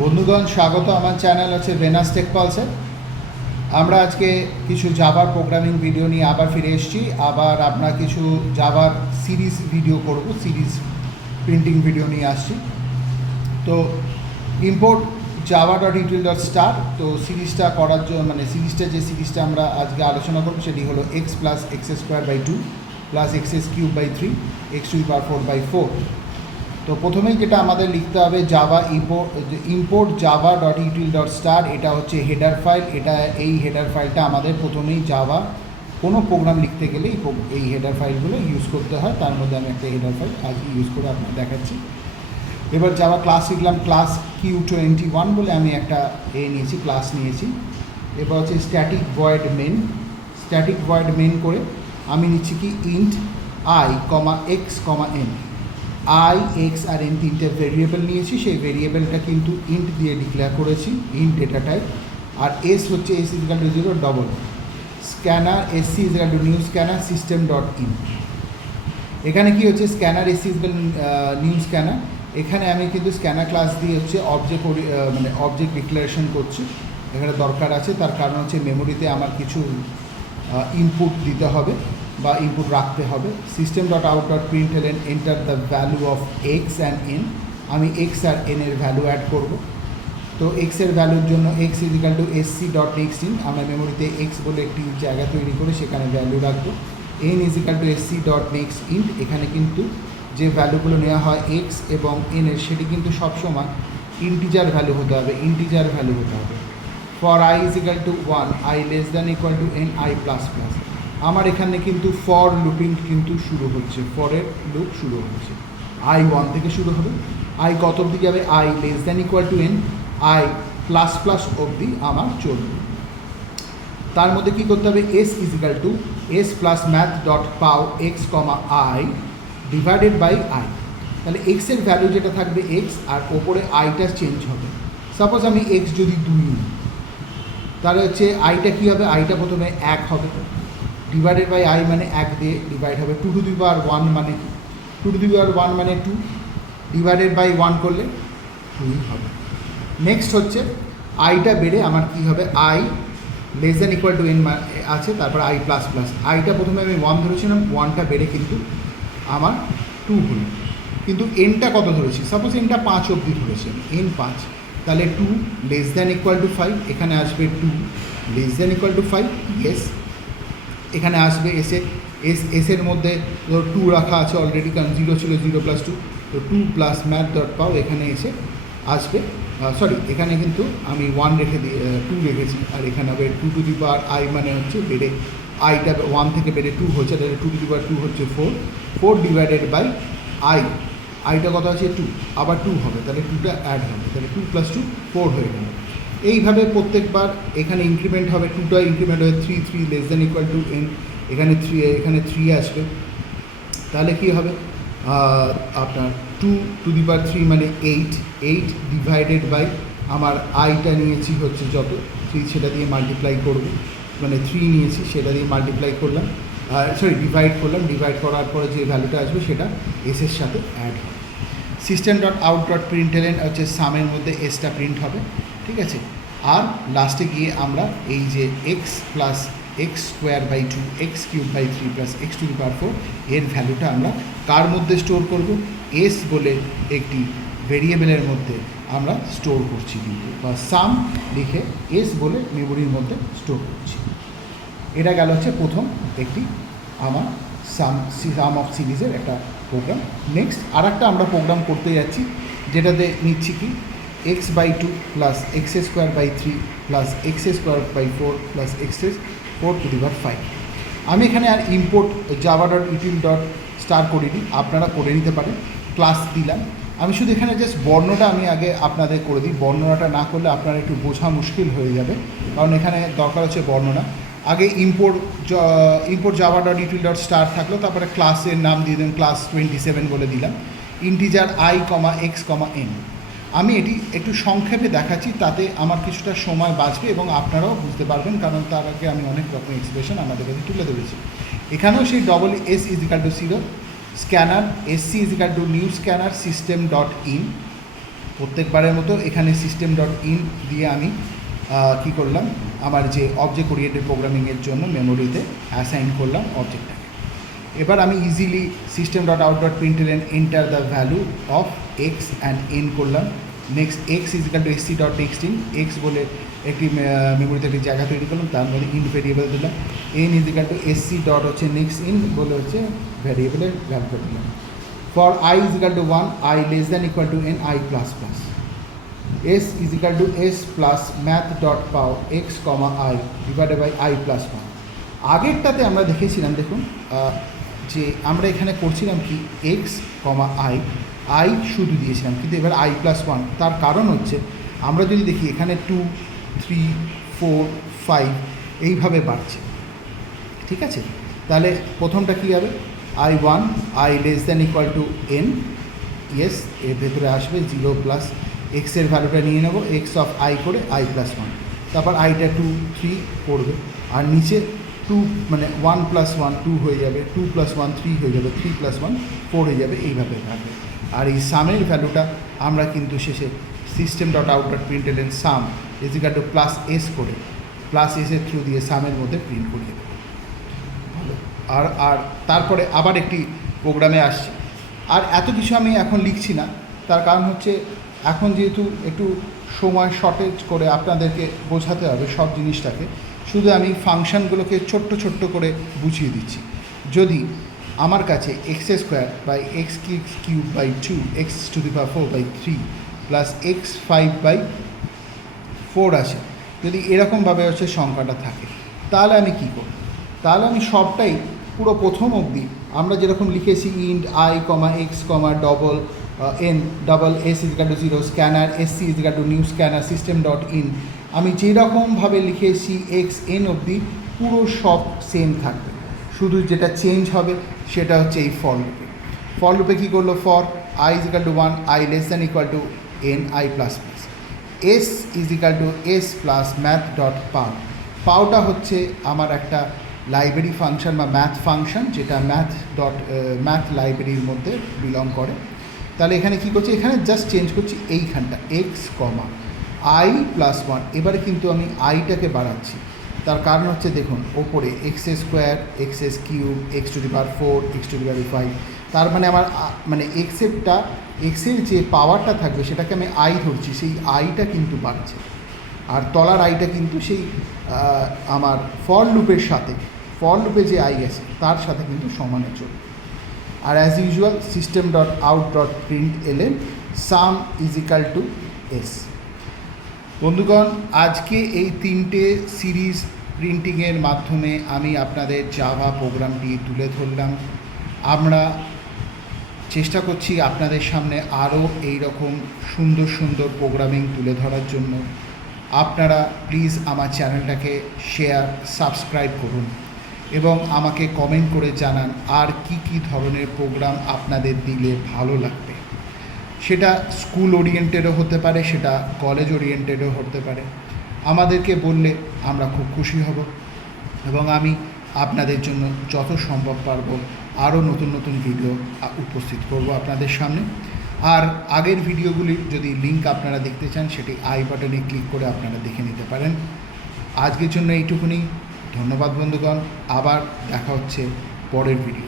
বন্ধুগণ স্বাগত আমার চ্যানেল হচ্ছে ভেনাস টেক পালসে। আমরা আজকে কিছু জাভার প্রোগ্রামিং ভিডিও নিয়ে আবার ফিরে এসেছি। আবার আমরা কিছু জাভার সিরিজ ভিডিও করব, সিরিজ প্রিন্টিং ভিডিও নিয়ে আসছি। তো ইম্পোর্ট java.util.star। তো সিরিজটা করার জন্য যে সিরিজটা আমরা আজকে আলোচনা করব সেটি হলো x plus x square by 2 plus x cube by 3 x to the power 4 by 4। তো প্রথমেই যেটা আমাদের লিখতে হবে ইম্পোর্ট java.util.star। এটা হচ্ছে হেডার ফাইল। এই হেডার ফাইলটা আমাদের প্রথমেই জাভা কোনো প্রোগ্রাম লিখতে গেলে এই হেডার ফাইলগুলো ইউজ করতে হয়। তার মধ্যে আমি একটা হেডার ফাইল আজকে ইউজ করে আপনাকে দেখাচ্ছি। এবার জাভা ক্লাস লিখলাম, ক্লাস Q21 বলে আমি একটা ক্লাস নিয়েছি। এবার হচ্ছে স্ট্যাটিক ভয়েড মেন করে আমি নিচ্ছি কি int i, x, n। i, x আর n তিনটে ভেরিয়েবল নিয়েছি। সেই ভেরিয়েবলটা কিন্তু ইন্ট দিয়ে ডিক্লেয়ার করেছি, ইন্ট ডেটা টাইপ। আর s হচ্ছে s equal to 0 double scanner sc equal to new scanner system dot in. এখানে কি হচ্ছে scanner sc equal new scanner. এখানে আমি কিন্তু স্ক্যানার ক্লাস দিয়ে হচ্ছে অবজেক্ট ডিক্লারেশন করছি। এখানে দরকার আছে, তার কারণ হচ্ছে মেমোরিতে আমার কিছু ইনপুট দিতে হবে বা ইনপুট রাখতে হবে। System dot out dot println enter the value of x and n. আমি এক্স আর এন এর ভ্যালু অ্যাড করব। তো এক্সের ভ্যালুর জন্য x equal to SC dot next int. আমরা মেমোরিতে এক্স বলে একটি জায়গা তৈরি করে সেখানে ভ্যালু রাখবো। N equal to SC dot next int. এখানে কিন্তু যে ভ্যালুগুলো নেওয়া হয় এক্স এবং এনের সেটি কিন্তু সবসময় ইন্টিজার ভ্যালু হতে হবে। For I equal to 1, I less than equal to N, I plus plus. আমার এখানে কিন্তু ফর লুপিং কিন্তু শুরু হচ্ছে, ফরের লুপ শুরু হচ্ছে। আই 1 থেকে শুরু হবে। আই কত অবধি যাবে? I less than equal to N, I plus plus অবধি আমার চলবে। তার মধ্যে কী করতে হবে? S is equal to S plus math dot pow x comma i divided by i. তাহলে এক্সের ভ্যালু যেটা থাকবে এক্স, আর ওপরে আইটা চেঞ্জ হবে। সাপোজ আমি এক্স যদি 2 নিই, তাহলে হচ্ছে আইটা কী হবে? আইটা প্রথমে 1 হবে, ডিভাইডেড বাই আই মানে 1 দিয়ে ডিভাইড হবে। 2 টু দি পাওয়ার 1 মানে 2 টু দি পাওয়ার 1 মানে 2, ডিভাইডেড বাই 1 করলে 2 হবে। নেক্সট হচ্ছে আইটা বেড়ে আমার কী হবে? I less than equal to N আছে, তারপর আই প্লাস প্লাস। আইটা প্রথমে আমি 1 ধরেছিলাম, 1টা বেড়ে কিন্তু আমার 2 হলো। কিন্তু এনটা কত ধরেছি? সাপোজ এনটা 5 অবধি ধরেছি, এন 5। তাহলে 2 লেস দ্যান ইকুয়াল টু 5। এখানে আসবে 2 less than equal two 5, yes. এখানে আসবে এসের মধ্যে 2 রাখা আছে অলরেডি, কারণ 0 ছিল, 0 প্লাস 2। তো 2 প্লাস ম্যাথ ডট পাও এখানে এসে আসবে। এখানে কিন্তু আমি 1 রেখে 2 রেখেছি, আর এখানে হবে 2 টু দি পাওয়ার আই মানে হচ্ছে বেড়ে আইটা 1 থেকে বেড়ে 2 হচ্ছে। তাহলে 2 টু দি পাওয়ার 2 হচ্ছে 4 ডিভাইডেড বাই আইটা কত আছে? 2, আবার 2 হবে, তাহলে 2টা অ্যাড হবে, তাহলে 2 প্লাস 2 4 হয়ে গেল। এইভাবে প্রত্যেকবার এখানে ইনক্রিমেন্ট হবে, 2টা ইনক্রিমেন্ট হবে 3 less than equal to N. এখানে 3 আসবে। তাহলে কী হবে? আপনার 2 টু দি পাওয়ার 3 মানে 8 ডিভাইডেড বাই আমার আইটা নিয়েছি হচ্ছে যত 3, সেটা দিয়ে মাল্টিপ্লাই করব, মানে 3 নিয়েছি সেটা দিয়ে মাল্টিপ্লাই করলাম, ডিভাইড করলাম। ডিভাইড করার পরে যে ভ্যালুটা আসবে সেটা এসের সাথে অ্যাড হবে। সিস্টেম ডট আউট ডট প্রিন্টএলএন হচ্ছে সামের মধ্যে এসটা প্রিন্ট হবে, ঠিক আছে। আর লাস্টে গিয়ে আমরা এই যে x plus x square by 2 x cube by 3 plus x to the power 4 এর ভ্যালুটা আমরা কার মধ্যে স্টোর করব? এস বলে একটি ভেরিয়েবলের মধ্যে আমরা স্টোর করছি, কিন্তু বা সাম লিখে এস বলে মেমোরির মধ্যে স্টোর করছি। এটা গেল হচ্ছে প্রথম একটি আমার সাম অফ সিরিজের একটা প্রোগ্রাম। নেক্সট আর একটা আমরা প্রোগ্রাম করতে যাচ্ছি, যেটাতে নিচ্ছি কি x by 2 plus x square by 3 plus x square by 4 plus x 4 to the power 5। আমি এখানে আর ইম্পোর্ট java.util.star করিনি, আপনারা করে নিতে পারেন। ক্লাস দিলাম আমি, শুধু এখানে জাস্ট বর্ণটা আমি আগে আপনাদের করে দিই। বর্ণনাটা না করলে আপনারা একটু বোঝা মুশকিল হয়ে যাবে, কারণ এখানে দরকার হচ্ছে বর্ণনা। আগে ইম্পোর্ট java.util.star থাকলো, তারপরে ক্লাসের নাম দিয়ে দিলাম ক্লাস 27 বলে দিলাম, ইন্টিজার i, x, n। আমি এটি একটু সংক্ষেপে দেখাচ্ছি, তাতে আমার কিছুটা সময় বাঁচবে এবং আপনারাও বুঝতে পারবেন, কারণ তার আগে আমি অনেক রকম এক্সপ্রেশন আমাদের কাছে তুলে ধরেছি। এখানেও সেই double S is equal to 0, scanner SC equal to new scanner system dot in. প্রত্যেকবারের মতো এখানে সিস্টেম ডট ইন দিয়ে আমি কী করলাম, আমার যে অবজেক্ট ওরিয়েন্টেড প্রোগ্রামিংয়ের জন্য মেমোরিতে অ্যাসাইন করলাম অবজেক্টটাকে। এবার আমি easily system dot out dot println enter the value of x and N করলাম। Next X equal to SC dot next int, X বলে একটি মেমোরিতে একটি জায়গা তৈরি করলাম, তার মধ্যে ইন ভেরিয়েবল দিলাম। N equal to SC dot হচ্ছে নেক্সট ইন বলে হচ্ছে ভ্যারিয়েবলের ভ্যালু দিলাম। For I equal to 1, I less than equal to N I plus plus, S is equal to S plus math dot pow x comma i divided by i plus 1। আগেরটাতে আমরা দেখেছিলাম, দেখুন যে আমরা এখানে করছিলাম কি এক্স কমা আই শুধু দিয়েছিলাম, কিন্তু এবার আই প্লাস 1। তার কারণ হচ্ছে আমরা যদি দেখি এখানে 2, 3, 4, 5 এইভাবে বাড়ছে, ঠিক আছে? তাহলে প্রথমটা কী হবে, I1 I less than equal to N, yes এর ভেতরে আসবে 0 প্লাস এক্সের ভ্যালুটা নিয়ে নেবো এক্স অফ আই করে আই প্লাস 1, তারপর আইটা 2, 3 পড়বে, আর নিচে 2 মানে 1 প্লাস 1 2 হয়ে যাবে, 2 প্লাস 1 3 হয়ে যাবে, 3 প্লাস 1 4 হয়ে যাবে, এইভাবে থাকবে। আর এই সামের ভ্যালুটা আমরা কিন্তু শেষে system dot out dot println sum equal to plus S করে প্লাস এসের থ্রু দিয়ে সামের মধ্যে প্রিন্ট করিয়ে দেবো। ভালো। আর তারপরে আবার একটি প্রোগ্রামে আসছে, আর এত কিছু আমি এখন লিখছি না, তার কারণ হচ্ছে এখন যেহেতু একটু সময় শর্টেজ করে আপনাদেরকে বোঝাতে হবে সব জিনিসটাকে, শুধু আমি ফাংশানগুলোকে ছোট্ট ছোট্ট করে বুঝিয়ে দিচ্ছি। যদি আমার কাছে x square by x cube by 2 x to the power 4 by 3 plus x 5 by 4 আসে, যদি এরকমভাবে হচ্ছে সংখ্যাটা থাকে, তাহলে আমি কী করব? তাহলে আমি সবটাই পুরো প্রথম অবধি আমরা যেরকম লিখেছি int i comma x comma double n double S is equal to 0 scanner SC equal to new scanner system dot in, আমি যেরকমভাবে লিখেছি এক্স এন অবধি পুরো সব সেম থাকবে, শুধু যেটা চেঞ্জ হবে সেটা হচ্ছে এই ফর লুপে। ফর লুপে কী করলো, for I equal to 1 I less than equal to N I plus plus, S is equal to S plus math dot পাওটা হচ্ছে আমার একটা লাইব্রেরি ফাংশন বা ম্যাথ ফাংশন, যেটা ম্যাথ লাইব্রেরির মধ্যে বিলং করে। তাহলে এখানে কী করছি, এখানে জাস্ট চেঞ্জ করছি এইখানটা এক্স কমা আই প্লাস 1। এবারে কিন্তু আমি আইটাকে বাড়াচ্ছি, তার কারণ হচ্ছে দেখুন ওপরে X square X cube X to the power 4 X to the power 5, তার মানে আমার মানে এক্সের যে পাওয়ারটা থাকবে সেটাকে আমি আই ধরছি, সেই আইটা কিন্তু বাড়ছে, আর তলার আইটা কিন্তু সেই আমার ফর লুপের সাথে ফর লুপে যে আই আছে তার সাথে কিন্তু সমানে চলবে। আর as usual system dot out dot println sum equal to S. বন্ধুগণ, আজকে এই 3টে সিরিজ প্রিন্টিংয়ের মাধ্যমে আমি আপনাদের জাভা প্রোগ্রামটি তুলে ধরলাম। আমরা চেষ্টা করছি আপনাদের সামনে আরও এই রকম সুন্দর সুন্দর প্রোগ্রামিং তুলে ধরার জন্য। আপনারা প্লিজ আমার চ্যানেলটাকে শেয়ার সাবস্ক্রাইব করুন এবং আমাকে কমেন্ট করে জানান আর কি কি ধরনের প্রোগ্রাম আপনাদের দিলে ভালো লাগবে। সেটা স্কুল ওরিয়েন্টেডও হতে পারে, সেটা কলেজ ওরিয়েন্টেডও হতে পারে। আমাদেরকে বললে আমরা খুব খুশি হব এবং আমি আপনাদের জন্য যত সম্ভব পারবো আরও নতুন নতুন ভিডিও উপস্থিত করব আপনাদের সামনে। আর আগের ভিডিওগুলির যদি লিঙ্ক আপনারা দেখতে চান, সেটি আই বাটনে ক্লিক করে আপনারা দেখে নিতে পারেন। আজকের জন্য এইটুকুনি। ধন্যবাদ বন্ধুগণ, আবার দেখা হচ্ছে পরের ভিডিও।